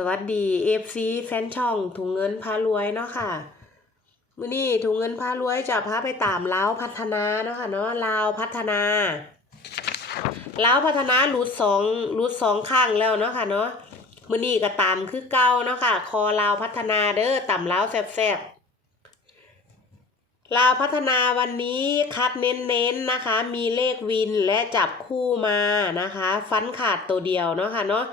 สวัสดีเอฟซีแฟนช่องถุงเงินพารวยเนาะค่ะมื้อนี้ถุงเงินพารวยจะพาไปตามลาวพัฒนาเนาะค่ะเนาะลาวพัฒนาลาวพัฒนารูดสองรูดสองข้างแล้วเนาะค่ะเนาะมื้อนี้ก็ตามคือเก่าเนาะค่ะ คอลาวพัฒนาเด้อต่ำลาวแซ่บๆลาวพัฒนาวันนี้คัดเน้นๆนะคะ มีเลขวินและจับคู่มานะคะ ฟันขาดตัวเดียวเนาะค่ะเนาะ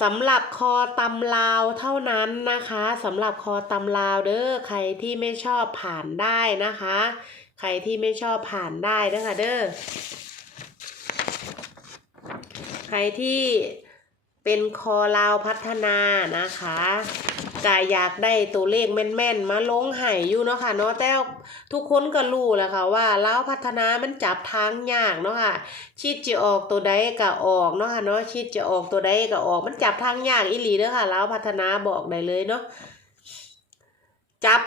สำหรับคอตำลาวเท่านั้นนะคะสำหรับคอตำลาวเด้อใครที่ไม่ชอบผ่านได้นะคะ ใครที่ไม่ชอบผ่านได้เด้อค่ะเด้อใครที่เป็นคอลาวพัฒนานะคะ ก็อยากได้ตัวเลขแม่นๆ มาลงให้อยู่เนาะค่ะเนาะแต่ทุกคนก็รู้แหละค่ะว่าเล้าพัฒนามันจับทางยากเนาะค่ะชิดจะออกตัวใดก็ออกเนาะค่ะเนาะชิดจะออกตัวใดก็ออกมันจับทางยากอีหลีเด้อค่ะแล้วพัฒนาบอกได้เลยเนาะจับ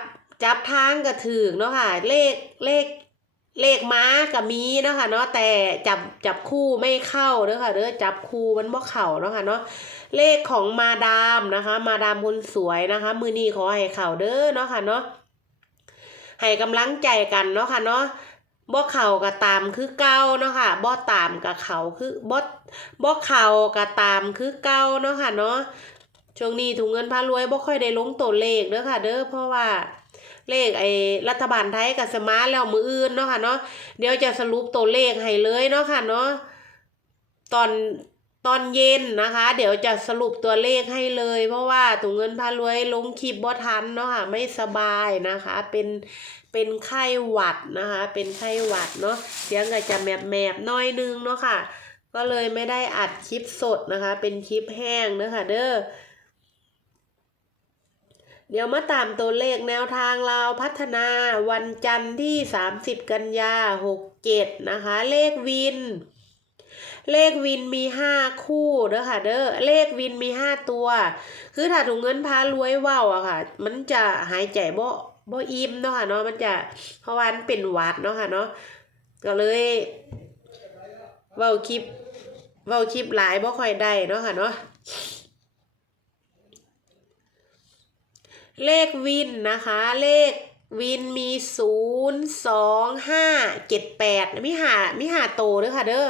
จับทางก็ถือเนาะค่ะเลขเลข เลขม้าก็มีเนาะค่ะเนาะแต่จับจับคู่ไม่เข้าเด้อค่ะเด้อจับคู่มันบ่เข้าเนาะค่ะเนาะเลขของมาดามนะคะ มาดามคนสวยนะคะ มือนี้ขอให้เข้าเด้อเนาะค่ะเนาะให้กำลังใจกันเนาะค่ะเนาะบ่เข่าก็ตามคือเก่าเนาะค่ะบ่ตามกับเขาคือบ่บ่เข่าก็ตามคือเก่าเนาะค่ะเนาะช่วงนี้ถุงเงินพารวยบ่ค่อยได้ลงตัวเลขเด้อค่ะ เด้อเพราะว่า เลขไอ้รัฐบาลไทยกับสมาร์ทแล้วมืออื่นเนาะค่ะเนาะเดี๋ยวจะสรุปตัวเลขให้เลยเนาะค่ะเนาะตอนตอนเย็นนะคะ เดี๋ยวจะสรุปตัวเลขให้เลย เพราะว่าถุงเงินพารวยลงคลิปบ่ทันเนาะค่ะไม่สบายนะคะ เป็นเป็นไข้หวัดนะคะ เป็นไข้หวัดเนาะเสียงก็จะแมบแมบๆน้อยนึงเนาะค่ะ ก็เลยไม่ได้อัดคลิปสดนะคะ เป็นคลิปแห้งเด้อค่ะเด้อ เดี๋ยวมาตามตัวเลขแนวทางเราพัฒนาวันจันทร์ที่ 30 กันยา67 นะคะ เลขวิน เลขวินมี 5 คู่เด้อค่ะเด้อเลขวินมี 5 ตัว คือถ้าถุงเงินพารวยเว้าอะค่ะ มันจะหายใจบ่บ่อิ่มเนาะค่ะเนาะมันจะเพราะวันเป็นหวัดเนาะค่ะเนาะก็เลยเว้าคลิปเว้าคลิปหลายบ่ค่อยได้เนาะค่ะเนาะ เลขวินนะคะ เลขวินมีศูนย์สองห้าเจ็ดแปดมีหามีหาโตเด้อค่ะเด้อ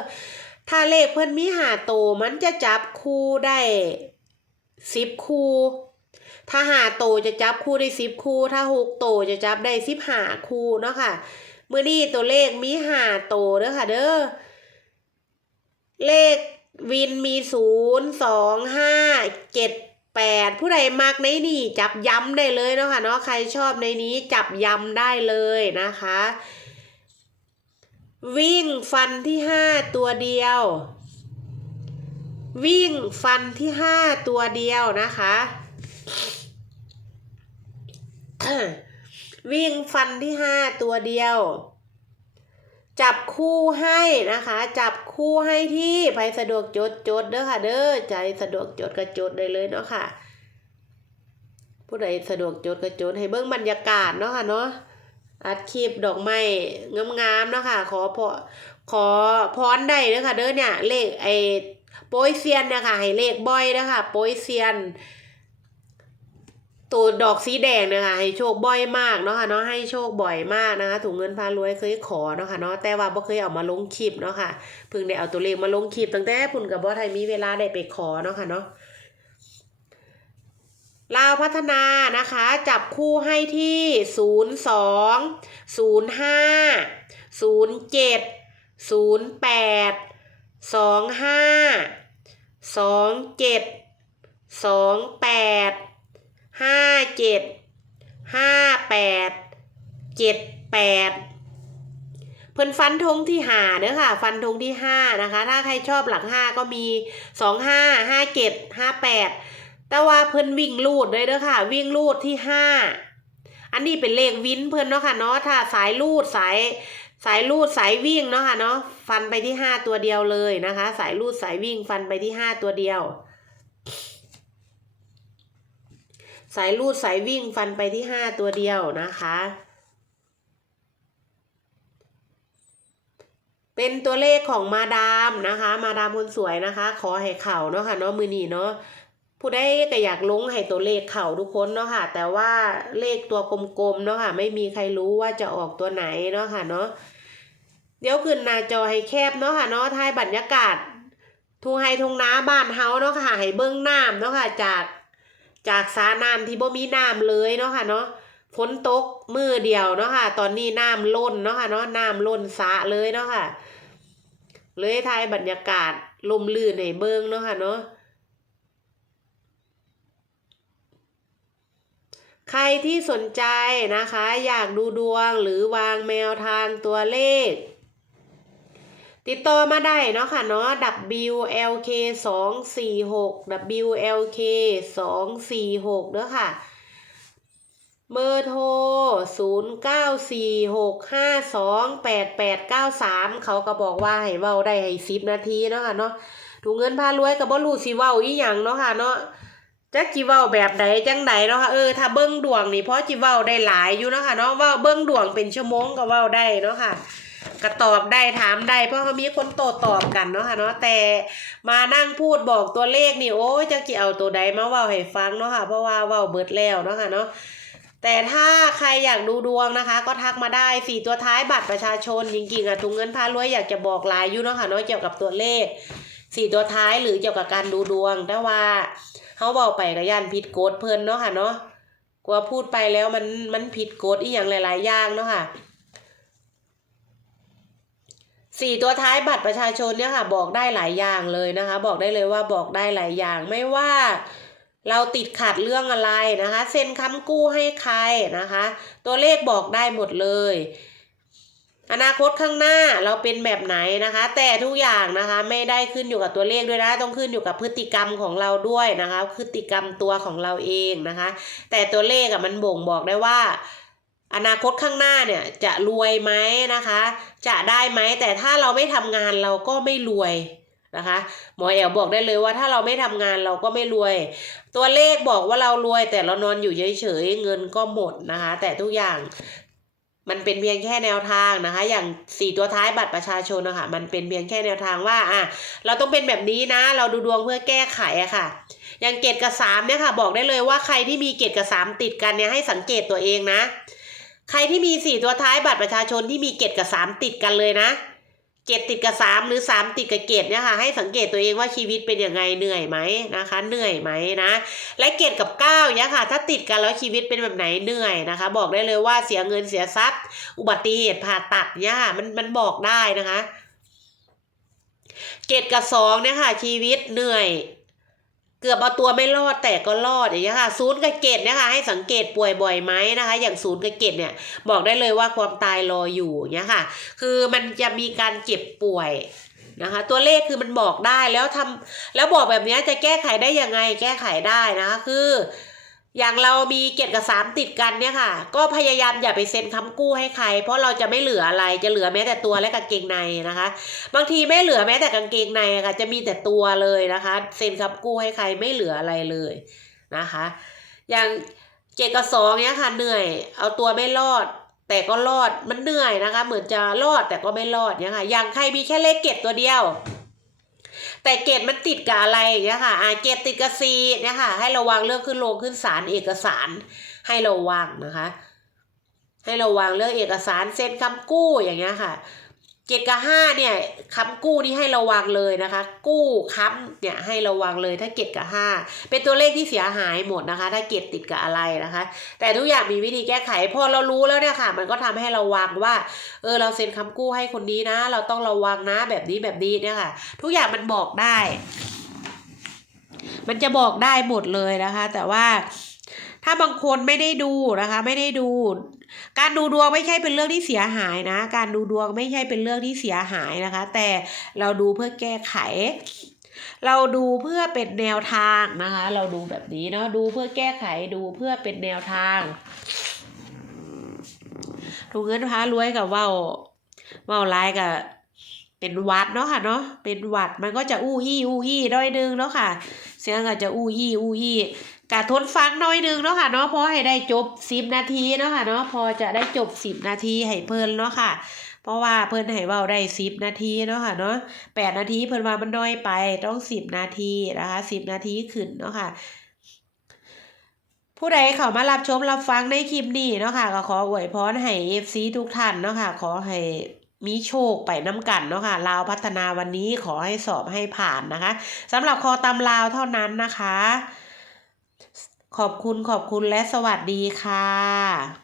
ถ้าเลขเพิ่นมีหาโตมันจะจับคู่ได้สิบคู่ ถ้าหาโตจะจับคู่ได้สิบคู่ ถ้าหกโตจะจับได้สิบหาคู่เนาะค่ะเมื่อนี้ตัวเลขมีหาโตเด้อค่ะเด้อเลขวินมีศูนย์สองห้าเจ็ด แปดผู้ใดมักในนี่จับย้ำได้เลยเนาะค่ะเนาะใครชอบในนี้จับย้ำได้เลยนะคะ วิ่งฟันที่ห้าตัวเดียว วิ่งฟันที่ห้าตัวเดียวนะคะวิ่งฟันที่ห้าตัวเดียว จับคู่ให้นะคะ จับคู่ให้ที่ใครสะดวกจดจดเด้อค่ะ เด้อใจสะดวกจดก็จดได้เลยเนาะค่ะ ผู้ใดสะดวกจดก็จดให้เบิ่งบรรยากาศเนาะค่ะเนาะอัดคลิปดอกไม้งามๆเนาะค่ะ ขอพอขอพรได้เด้อค่ะ เด้อเนี่ยเลขไอ้โปยเซียนเนี่ยค่ะให้เลขบ่อยเด้อค่ะโปยเซียน ตัวดอกสีแดงนะคะให้โชคบ่อยมากเนาะค่ะเนาะให้โชคบ่อยมากนะคะถุงเงินพารวยเคยขอเนาะค่ะเนาะแต่ว่าบ่เคยเอามาลงคลิปเนาะค่ะเพิ่งได้เอาตัวเลขมาลงคลิปตั้งแต่ปุ่นกับบ่ไทยมีเวลาได้ไปขอเนาะค่ะเนาะลาวพัฒนานะคะ จับคู่ให้ที่ 0 2 0 5 0 7 0 8 2 5 2 7 2 8 ห้าเจ็ดห้าเจ็ดห้าแปดเจ็ดแปดเพิ่นฟันธงที่หาเด้อค่ะ ฟันธงที่ห้านะคะ ถ้าใครชอบหลักห้าก็มีสองห้าห้าเจ็ดห้าแปดแต่ว่าเพิ่นวิ่งลูดเลยเด้อค่ะ วิ่งลูดที่ห้าอันนี้เป็นเลขวินเพิ่นเนาะค่ะเนาะถ้าสายลูดสายสายลูดสายวิ่งเนาะค่ะเนาะฟันไปที่ห้าตัวเดียวเลยนะคะ สายลูดสายวิ่งฟันไปที่ห้าตัวเดียว สายลูดสายวิ่งฟันไปที่ห้าตัวเดียวนะคะ เป็นตัวเลขของมาดามนะคะ มาดามคนสวยนะคะ ขอให้เข่าเนาะค่ะเนาะมือนีเนาะผู้ใดก็อยากลงให้ตัวเลขเข่าทุกคนเนาะค่ะ แต่ว่าเลขตัวกลมๆเนาะค่ะ ไม่มีใครรู้ว่าจะออกตัวไหนเนาะค่ะเนาะเดี๋ยวขึ้นหน้าจอให้แคบเนาะค่ะเนาะท้ายบรรยากาศทุ่งไฮทุ่งนาบ้านเฮาเนาะค่ะให้เบิ้งน้ำเนาะค่ะจาก จากสาน้ำที่บ่มีน้ำเลยเนาะค่ะเนาะฝนตกมือเดียวเนาะค่ะ ตอนนี้น้ำล้นเนาะค่ะเนาะน้ำล้นสะเลยเนาะค่ะ เลยทายบรรยากาศลมลื่นในเบิ้งเนาะค่ะเนาะใครที่สนใจนะคะ อยากดูดวงหรือวางแนวทางตัวเลข ติดต่อมาได้เนาะค่ะเนาะ WLK 2 4 6 WLK 2 4 6เด้อค่ะ เบอร์โทร 0 9 4 6 5 2 8 8 9 3 เขาก็บอกว่าให้เว้าได้ให้10นาทีเนาะค่ะเนาะถุงเงินพารวยก็บ่รู้สิเว้าอีหยังเนาะค่ะเนาะจักจิเว้าแบบใดจังใดเนาะค่ะเออถ้าเบิ่งดวงนี่เพราะจิเว้าได้หลายอยู่เนาะค่ะเนาะเว่าเบิ่งดวงเป็นชั่วโมงก็เว้าได้เนาะค่ะ ก็ตอบได้ถามได้เพราะเขามีคนโตตอบกันเนาะค่ะเนาะแต่มานั่งพูดบอกตัวเลขนี่โอ้ยจักจิเอาตัวใดมาเว้าให้ฟังเนาะค่ะเพราะว่าเว้าเบิดแล้วเนาะค่ะเนาะแต่ถ้าใครอยากดูดวงนะคะ ก็ทักมาได้สี่ตัวท้ายบัตรประชาชนจริงๆอะถุงเงินพารวยอยากจะบอกหลายอยู่เนาะค่ะเนาะเกี่ยวกับตัวเลขสี่ตัวท้ายหรือเกี่ยวกับการดูดวงแต่ว่าเขาบอกไปก็ย่านผิดกฎเพลินเนาะค่ะเนาะกลัวพูดไปแล้วมันมันผิดกฎอีกอย่างหลาย ๆ อย่างเนาะค่ะ สี่ตัวท้ายบัตรประชาชนเนี่ยค่ะบอกได้หลายอย่างเลยนะคะ บอกได้เลยว่าบอกได้หลายอย่างไม่ว่าเราติดขัดเรื่องอะไรนะคะเซ็นค้ำกู้ให้ใครนะคะ ตัวเลขบอกได้หมดเลย อนาคตข้างหน้าเราเป็นแบบไหนนะคะ แต่ทุกอย่างนะคะไม่ได้ขึ้นอยู่กับตัวเลขด้วยนะต้องขึ้นอยู่กับพฤติกรรมของเราด้วยนะคะพฤติกรรมตัวของเราเองนะคะ แต่ตัวเลขอะมันบ่งบอกได้ว่า อนาคตข้างหน้าเนี่ยจะรวยไหมนะคะ จะได้ไหมแต่ถ้าเราไม่ทำงานเราก็ไม่รวยนะคะหมอแอลบอกได้เลยว่าถ้าเราไม่ทำงานเราก็ไม่รวย ตัวเลขบอกว่าเรารวย แต่เรานอนอยู่เฉยๆเงินก็หมดนะคะ แต่ทุกอย่างมันเป็นเพียงแค่แนวทางนะคะ อย่างสี่ตัวท้ายบัตรประชาชนนะคะมันเป็นเพียงแค่แนวทางว่าอะเราต้องเป็นแบบนี้นะ เราดูดวงเพื่อแก้ไขอะค่ะ อย่างเกตกับสามเนี่ยค่ะ บอกได้เลยว่าใครที่มีเกตกับสามติดกันเนี่ยให้สังเกตตัวเองนะ ใครที่มีสี่ตัวท้ายบัตรประชาชนที่มีเกตกับสามติดกันเลยนะ เกตติดกับสามหรือสามติดกับเกตเนี่ยค่ะให้สังเกตตัวเองว่าชีวิตเป็นยังไงเหนื่อยไหมนะคะ เหนื่อยไหมนะ และเกตกับเก้าเนี่ยค่ะ ถ้าติดกันแล้วชีวิตเป็นแบบไหนเหนื่อยนะคะ บอกได้เลยว่าเสียเงินเสียทรัพย์ อุบัติเหตุผ่าตัดเนี่ยค่ะมันมันบอกได้นะคะ เกตกับสองเนี่ยค่ะชีวิตเหนื่อย เกือบเอาตัวไม่รอดแต่ก็รอดอย่างเงี้ยค่ะศูนย์กับเกตเนี่ยค่ะให้สังเกตป่วยบ่อยไหมนะคะ อย่างศูนย์กับเกตเนี่ยบอกได้เลยว่าความตายรออยู่อย่างเงี้ยค่ะ คือมันจะมีการเจ็บป่วยนะคะ ตัวเลขคือมันบอกได้แล้วทำแล้วบอกแบบนี้จะแก้ไขได้ยังไงแก้ไขได้นะคะคือ อย่างเรามีเกตกับสามติดกันเนี่ยค่ะ ก็พยายามอย่าไปเซ็นค้ำกู้ให้ใคร เพราะเราจะไม่เหลืออะไรจะเหลือแม้แต่ตัวและกางเกงในนะคะ บางทีไม่เหลือแม้แต่กางเกงในอะค่ะ จะมีแต่ตัวเลยนะคะ เซ็นค้ำกู้ให้ใครไม่เหลืออะไรเลยนะคะ อย่างเกตกับสองเนี่ยค่ะเหนื่อย เอาตัวไม่รอด แต่ก็รอดมันเหนื่อยนะคะ เหมือนจะรอดแต่ก็ไม่รอดเนี่ยค่ะอย่างใครมีแค่เลขเกตตัวเดียว แต่เกตมันติดกับอะไรอย่างเงี้ยค่ะอ่าเกตติดกับซีเนี่ยค่ะให้ระวังเรื่องขึ้นลงขึ้นศาลเอกสาร ให้ระวังนะคะ ให้ระวังเรื่องเอกสารเซ็นคำกู้อย่างเงี้ยค่ะ เกตกับห้าเนี่ยคำกู้นี่ให้ระวังเลยนะคะ กู้ค้ำเนี่ยให้ระวังเลยถ้าเกตกับห้าเป็นตัวเลขที่เสียหายหมดนะคะ ถ้าเกตติดกับอะไรนะคะ แต่ทุกอย่างมีวิธีแก้ไขพอเรารู้แล้วเนี่ยค่ะ มันก็ทำให้เราวางว่า เออเราเซ็นคำกู้ให้คนนี้นะ เราต้องระวังนะแบบนี้แบบนี้เนี่ยค่ะ ทุกอย่างมันบอกได้ มันจะบอกได้หมดเลยนะคะ แต่ว่า ถ้าบางคนไม่ได้ดูนะคะ ไม่ได้ดู การดูดวงไม่ใช่เป็นเรื่องที่เสียหายนะ การดูดวงไม่ใช่เป็นเรื่องที่เสียหายนะคะ แต่เราดูเพื่อแก้ไข เราดูเพื่อเป็นแนวทางนะคะ เราดูแบบนี้เนาะดูเพื่อแก้ไขดูเพื่อเป็นแนวทางถูเงินพารวยกับเว่าเว่าร้ายกับ เป็นวัดเนาะค่ะเนาะเป็นวัดมันก็จะอู้อี้อู้อี้ด้อยนึงเนาะค่ะ เสียงอาจะอู้อี้อู้อี้กะทนฟังน้อยนึงเนาะค่ะเนาะพอให้ได้จบสิบนาทีเนาะค่ะเนาะพอจะได้จบสิบนาทีให้เพลินเนาะค่ะ เพราะว่าเพิ่นให้เว้าได้10นาทีเนาะค่ะเนาะ8นาทีเพิ่นว่ามันน้อยไปต้อง10นาทีนะคะ10นาทีขึ้นเนาะค่ะผู้ใดเข้ามารับชมรับฟังในคลิปนี้เนาะค่ะก็ขออวยพรให้ FC ทุกท่านเนาะค่ะขอให้ มีโชคไปน้ำกันเนาะค่ะลาวพัฒนาวันนี้ขอให้สอบให้ผ่านนะคะสำหรับคอตำลาวเท่านั้นนะคะ ขอบคุณขอบคุณและสวัสดีค่ะ